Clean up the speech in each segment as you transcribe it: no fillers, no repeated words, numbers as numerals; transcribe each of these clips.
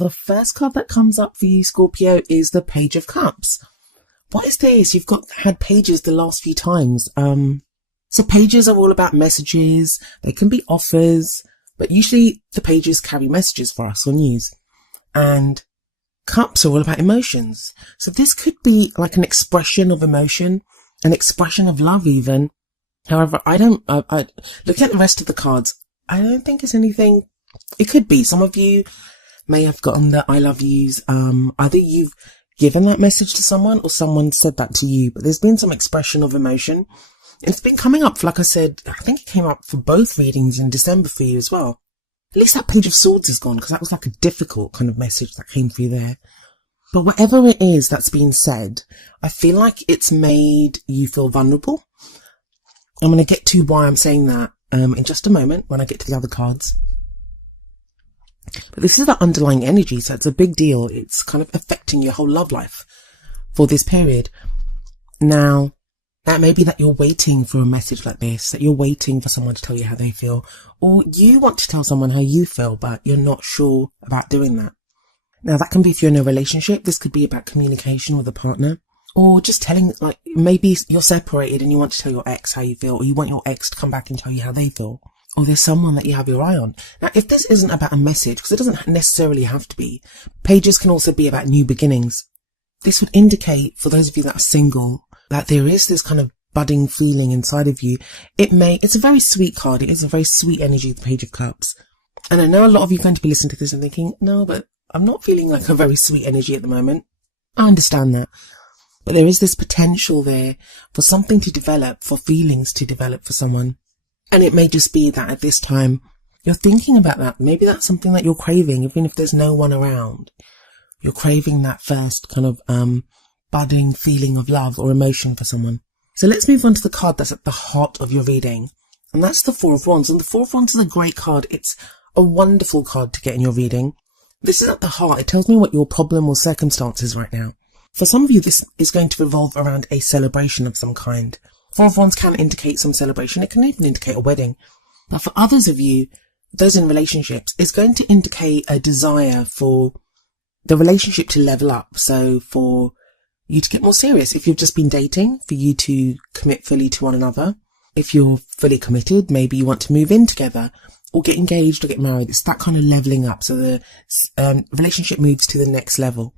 The first card that comes up for you, Scorpio, is the Page of Cups. What is this? You've had pages the last few times. So pages are all about messages. They can be offers, but usually the pages carry messages for us or news. And cups are all about emotions. So this could be like an expression of emotion, an expression of love even. However, I looking at the rest of the cards, I don't think it's anything. It could be. Some of you may have gotten the I love yous. Either you've given that message to someone or someone said that to you, but there's been some expression of emotion. It's been coming up, like I said, I think it came up for both readings in December for you as well. At least that Page of Swords is gone, because that was like a difficult kind of message that came through there. But whatever it is that's been said, I feel like it's made you feel vulnerable. I'm going to get to why I'm saying that in just a moment when I get to the other cards. But this is the underlying energy, so it's a big deal. It's kind of affecting your whole love life for this period. Now, that may be that you're waiting for a message like this, that you're waiting for someone to tell you how they feel, or you want to tell someone how you feel, but you're not sure about doing that. Now, that can be if you're in a relationship. This could be about communication with a partner, or just telling, like, maybe you're separated and you want to tell your ex how you feel, or you want your ex to come back and tell you how they feel, or there's someone that you have your eye on. Now, if this isn't about a message, because it doesn't necessarily have to be, pages can also be about new beginnings. This would indicate, for those of you that are single, that there is this kind of budding feeling inside of you. It's a very sweet card. It is a very sweet energy, the Page of Cups. And I know a lot of you are going to be listening to this and thinking, no, but I'm not feeling like a very sweet energy at the moment. I understand that. But there is this potential there for something to develop, for feelings to develop for someone. And it may just be that at this time, you're thinking about that. Maybe that's something that you're craving, even if there's no one around. You're craving that first kind of, budding feeling of love or emotion for someone. So let's move on to the card that's at the heart of your reading. And that's the Four of Wands. And the Four of Wands is a great card. It's a wonderful card to get in your reading. This is at the heart. It tells me what your problem or circumstance is right now. For some of you, this is going to revolve around a celebration of some kind. Four of Wands can indicate some celebration. It can even indicate a wedding. But for others of you, those in relationships, it's going to indicate a desire for the relationship to level up. So for you to get more serious. If you've just been dating, for you to commit fully to one another. If you're fully committed, maybe you want to move in together or get engaged or get married. It's that kind of leveling up. So the relationship moves to the next level.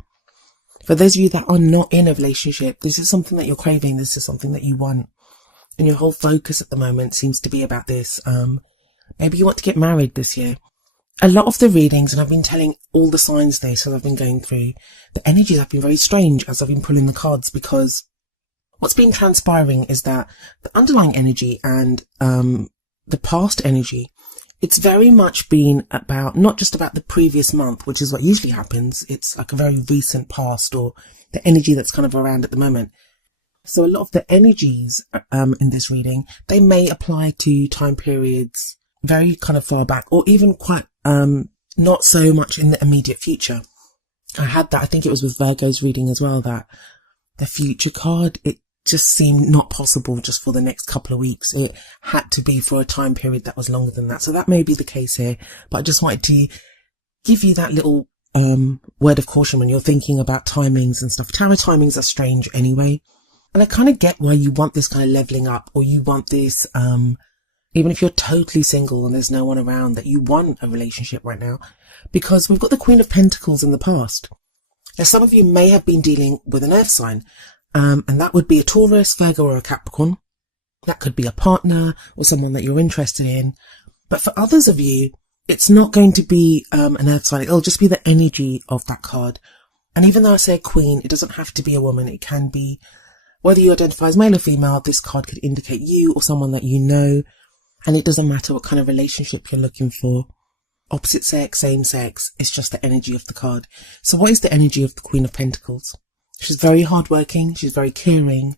For those of you that are not in a relationship, this is something that you're craving. This is something that you want. And your whole focus at the moment seems to be about this. Maybe you want to get married this year. A lot of the readings, and I've been telling all the signs this as I've been going through, the energies have been very strange as I've been pulling the cards, because what's been transpiring is that the underlying energy and the past energy, it's very much been about, not just about the previous month, which is what usually happens. It's like a very recent past, or the energy that's kind of around at the moment. So a lot of the energies in this reading, they may apply to time periods very kind of far back, or even quite not so much in the immediate future. I had that, I think it was with Virgo's reading as well, that the future card, it just seemed not possible just for the next couple of weeks. It had to be for a time period that was longer than that. So that may be the case here, but I just wanted to give you that little word of caution when you're thinking about timings and stuff. Tarot timings are strange anyway. And I kind of get why you want this kind of leveling up, or you want this, even if you're totally single and there's no one around, that you want a relationship right now, because we've got the Queen of Pentacles in the past. Now, some of you may have been dealing with an earth sign, and that would be a Taurus, Virgo, or a Capricorn. That could be a partner or someone that you're interested in. But for others of you, it's not going to be an earth sign. It'll just be the energy of that card. And even though I say queen, it doesn't have to be a woman. It can be, whether you identify as male or female, this card could indicate you or someone that you know. And it doesn't matter what kind of relationship you're looking for. Opposite sex, same sex. It's just the energy of the card. So what is the energy of the Queen of Pentacles? She's very hardworking. She's very caring.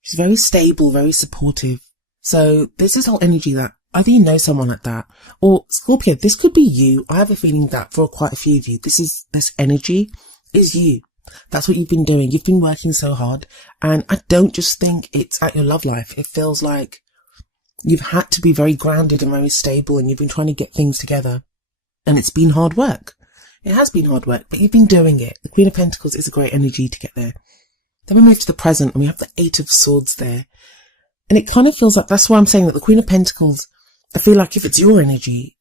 She's very stable, very supportive. So this is whole energy that either you know someone like that, or Scorpio, this could be you. I have a feeling that for quite a few of you, this energy is you. That's what you've been doing. You've been working so hard. And I don't just think it's at your love life. It feels like you've had to be very grounded and very stable, and you've been trying to get things together. And it's been hard work. It has been hard work, but you've been doing it. The Queen of Pentacles is a great energy to get there. Then we move to the present and we have the Eight of Swords there. And it kind of feels like, that's why I'm saying that the Queen of Pentacles, I feel like if it's your energy,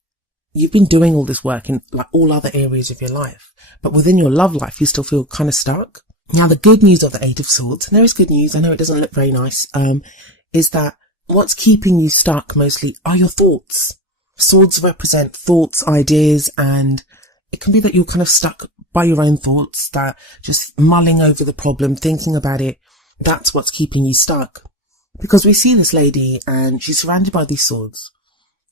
you've been doing all this work in like all other areas of your life. But within your love life, you still feel kind of stuck. Now, the good news of the Eight of Swords, and there is good news, I know it doesn't look very nice, is that what's keeping you stuck mostly are your thoughts. Swords represent thoughts, ideas, and it can be that you're kind of stuck by your own thoughts, that just mulling over the problem, thinking about it, that's what's keeping you stuck. Because we see this lady and she's surrounded by these swords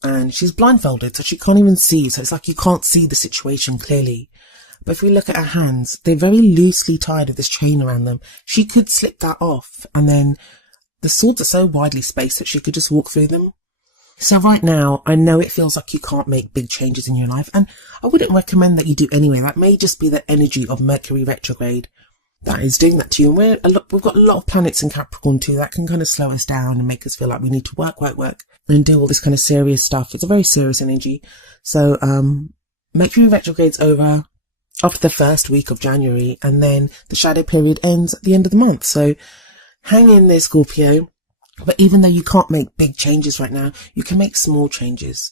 and she's blindfolded, so she can't even see. So it's like you can't see the situation clearly. But if we look at her hands, they're very loosely tied with this chain around them. She could slip that off, and then the swords are so widely spaced that she could just walk through them. So right now, I know it feels like you can't make big changes in your life, and I wouldn't recommend that you do anyway. That may just be the energy of Mercury retrograde that is doing that to you. And we've got a lot of planets in Capricorn too. That can kind of slow us down and make us feel like we need to work, and do all this kind of serious stuff. It's a very serious energy. So, Mercury retrograde's over after the first week of January, and then the shadow period ends at the end of the month. So hang in there, Scorpio. But even though you can't make big changes right now, you can make small changes.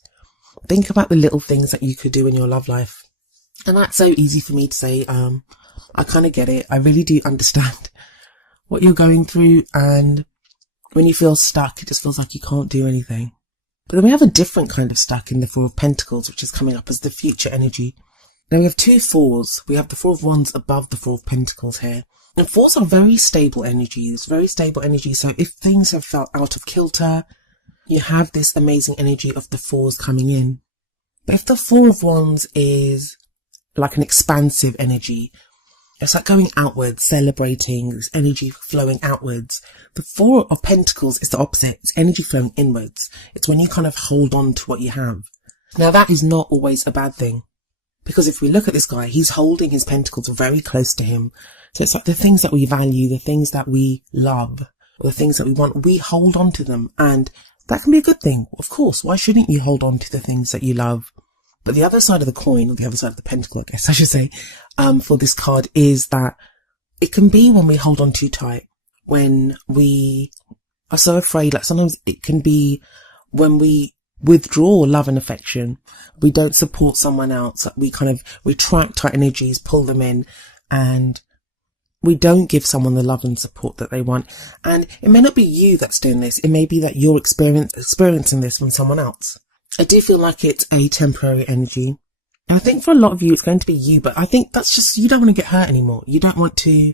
Think about the little things that you could do in your love life. And that's so easy for me to say. I kind of get it. I really do understand what you're going through. And when you feel stuck, it just feels like you can't do anything. But then we have a different kind of stuck in the Four of Pentacles, which is coming up as the future energy. Now we have two fours. We have the Four of Wands above the Four of Pentacles here. And fours are very stable energies, So if things have felt out of kilter, you have this amazing energy of the fours coming in. But if the Four of Wands is like an expansive energy, it's like going outwards, celebrating, this energy flowing outwards. The Four of Pentacles is the opposite. It's energy flowing inwards. It's when you kind of hold on to what you have. Now that is not always a bad thing. Because if we look at this guy, he's holding his pentacles very close to him. So it's like the things that we value, the things that we love, or the things that we want, we hold on to them. And that can be a good thing. Of course, why shouldn't you hold on to the things that you love? But the other side of the coin, or the other side of the pentacle, I guess I should say, for this card is that it can be when we hold on too tight, when we are so afraid. Like sometimes it can be when we withdraw love and affection. We don't support someone else. We kind of retract our energies, pull them in, and we don't give someone the love and support that they want. And it may not be you that's doing this. It may be that you're experiencing this from someone else. I do feel like it's a temporary energy. And I think for a lot of you, it's going to be you, but I think that's just, you don't want to get hurt anymore. You don't want to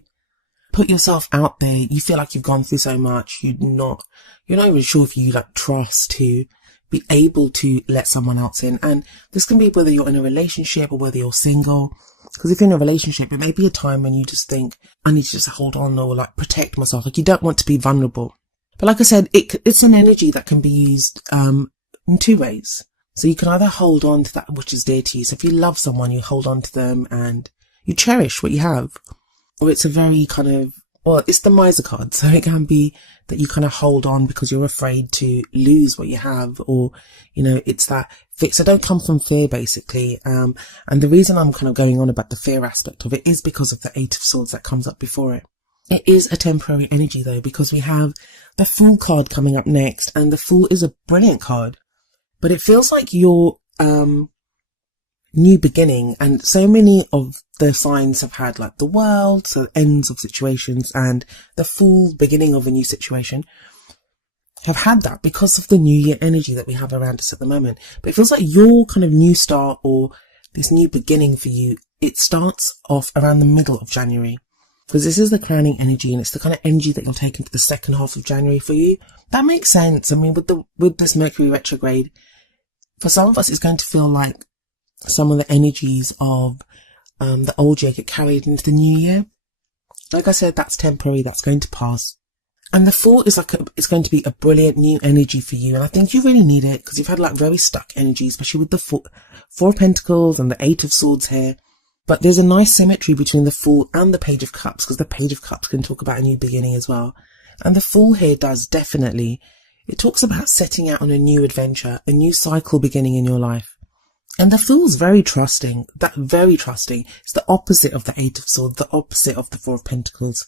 put yourself out there. You feel like you've gone through so much. You're not even sure if you like trust to be able to let someone else in. And this can be whether you're in a relationship or whether you're single. Because if you're in a relationship, it may be a time when you just think, I need to just hold on or like protect myself. Like you don't want to be vulnerable. But like I said, it's an energy that can be used in two ways. So you can either hold on to that which is dear to you. So if you love someone, you hold on to them and you cherish what you have. Or it's a very kind of, well, it's the miser card. So it can be that you kind of hold on because you're afraid to lose what you have, or, you know, it's that fear. So don't come from fear, basically. And the reason I'm kind of going on about the fear aspect of it is because of the Eight of Swords that comes up before it. It is a temporary energy though, because we have the Fool card coming up next, and the Fool is a brilliant card, but it feels like your new beginning. And so many of the signs have had like the World, so ends of situations, and the Fool, beginning of a new situation, have had that because of the New Year energy that we have around us at the moment. But it feels like your kind of new start or this new beginning for you, it starts off around the middle of January. Because this is the crowning energy, and it's the kind of energy that you'll take into the second half of January for you. That makes sense. I mean, with this Mercury retrograde, for some of us, it's going to feel like some of the energies of the old year get carried into the new year. Like I said, that's temporary. That's going to pass. And the Fool is like it's going to be a brilliant new energy for you. And I think you really need it because you've had like very stuck energy, especially with the Four of Pentacles and the Eight of Swords here. But there's a nice symmetry between the Fool and the Page of Cups, because the Page of Cups can talk about a new beginning as well. And the Fool here does definitely. It talks about setting out on a new adventure, a new cycle beginning in your life. And the Fool's very trusting. Very trusting. It's the opposite of the Eight of Swords, the opposite of the Four of Pentacles.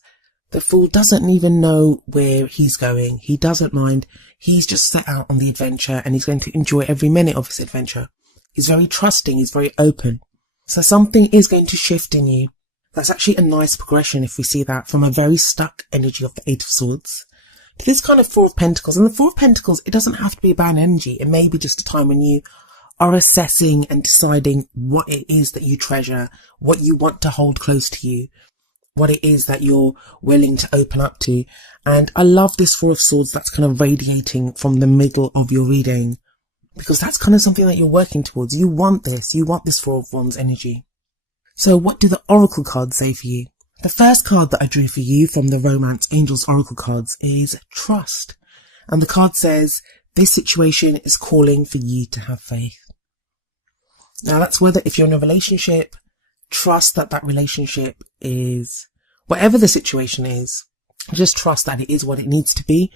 The Fool doesn't even know where he's going. He doesn't mind. He's just set out on the adventure and he's going to enjoy every minute of his adventure. He's very trusting. He's very open. So something is going to shift in you. That's actually a nice progression if we see that, from a very stuck energy of the Eight of Swords to this kind of Four of Pentacles. And the Four of Pentacles, it doesn't have to be a bad energy. It may be just a time when you are assessing and deciding what it is that you treasure, what you want to hold close to you, what it is that you're willing to open up to. And I love this Four of Swords that's kind of radiating from the middle of your reading, because that's kind of something that you're working towards. You want this Four of Wands energy. So what do the Oracle cards say for you? The first card that I drew for you from the Romance Angels Oracle cards is Trust. And the card says, this situation is calling for you to have faith. Now that's whether, if you're in a relationship, trust that that relationship is, whatever the situation is, just trust that it is what it needs to be.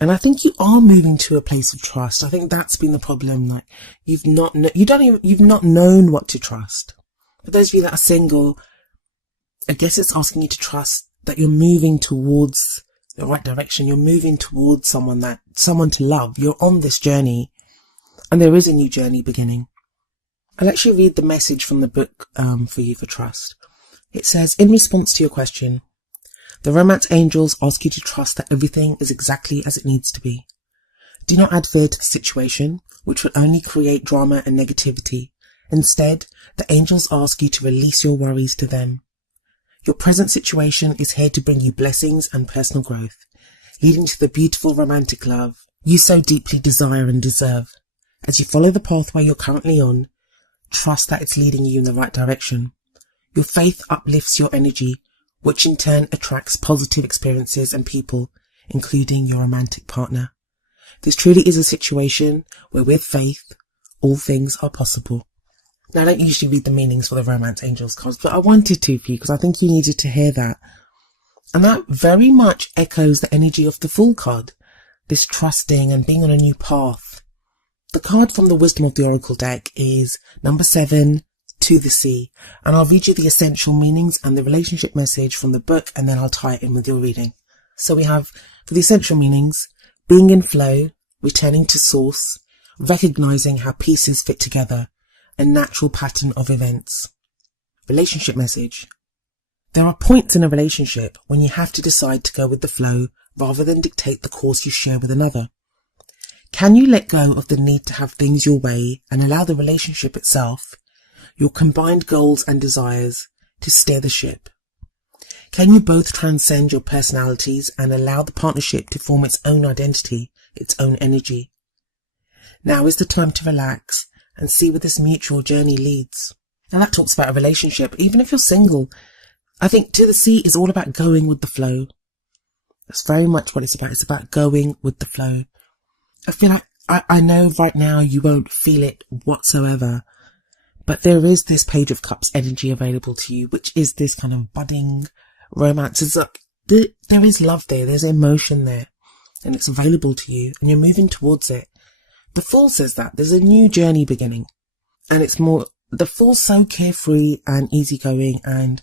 And I think you are moving to a place of trust. I think that's been the problem. Like, you've not known what to trust. For those of you that are single, I guess it's asking you to trust that you're moving towards the right direction. You're moving towards someone to love. You're on this journey, and there is a new journey beginning. I'll actually read the message from the book for you for trust. It says, in response to your question, the Romance Angels ask you to trust that everything is exactly as it needs to be. Do not add fear to the situation, which will only create drama and negativity. Instead, the angels ask you to release your worries to them. Your present situation is here to bring you blessings and personal growth, leading to the beautiful romantic love you so deeply desire and deserve. As you follow the pathway you're currently on, trust that it's leading you in the right direction. Your faith uplifts your energy, which in turn attracts positive experiences and people, including your romantic partner. This truly is a situation where with faith, all things are possible. Now, I don't usually read the meanings for the Romance Angels cards, but I wanted to for you because I think you needed to hear that. And that very much echoes the energy of the Fool card, this trusting and being on a new path. The card from the Wisdom of the Oracle deck is number 7, To the Sea. And I'll read you the essential meanings and the relationship message from the book, and then I'll tie it in with your reading. So we have, for the essential meanings, being in flow, returning to source, recognizing how pieces fit together, a natural pattern of events. Relationship message. There are points in a relationship when you have to decide to go with the flow rather than dictate the course you share with another. Can you let go of the need to have things your way and allow the relationship itself, your combined goals and desires, to steer the ship? Can you both transcend your personalities and allow the partnership to form its own identity, its own energy? Now is the time to relax and see where this mutual journey leads. And that talks about a relationship. Even if you're single, I think To the Sea is all about going with the flow. That's very much what it's about. It's about going with the flow. I feel like, I know right now you won't feel it whatsoever, but there is this Page of Cups energy available to you, which is this kind of budding romance. It's like, there is love there, there's emotion there, and it's available to you, and you're moving towards it. The Fool says that there's a new journey beginning, and it's more, the Fool's so carefree and easygoing, and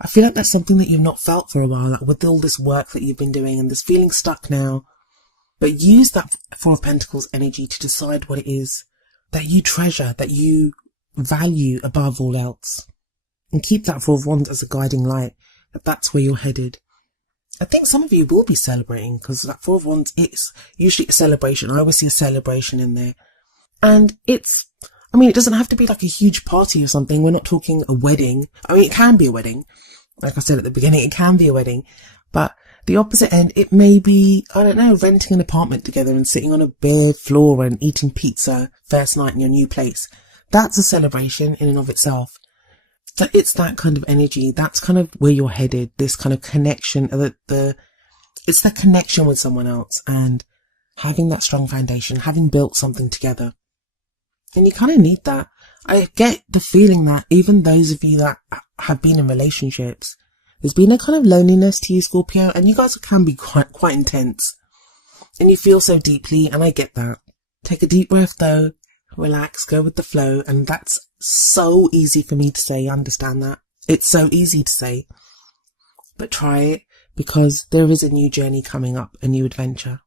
I feel like that's something that you've not felt for a while, like with all this work that you've been doing and this feeling stuck now. But use that Four of Pentacles energy to decide what it is that you treasure, that you value above all else. And keep that Four of Wands as a guiding light, that that's where you're headed. I think some of you will be celebrating, because that Four of Wands is usually a celebration. I always see a celebration in there. And it doesn't have to be like a huge party or something. We're not talking a wedding. I mean, it can be a wedding. Like I said at the beginning, it can be a wedding. But the opposite end, it may be, I don't know, renting an apartment together and sitting on a bare floor and eating pizza first night in your new place. That's a celebration in and of itself. So it's that kind of energy. That's kind of where you're headed. This kind of connection, it's the connection with someone else and having that strong foundation, having built something together. And you kind of need that. I get the feeling that even those of you that have been in relationships, there's been a kind of loneliness to you, Scorpio, and you guys can be quite intense. And you feel so deeply, and I get that. Take a deep breath though. relax, go with the flow. And that's so easy for me to say. Understand that. It's so easy to say, but try it, because there is a new journey coming up, a new adventure.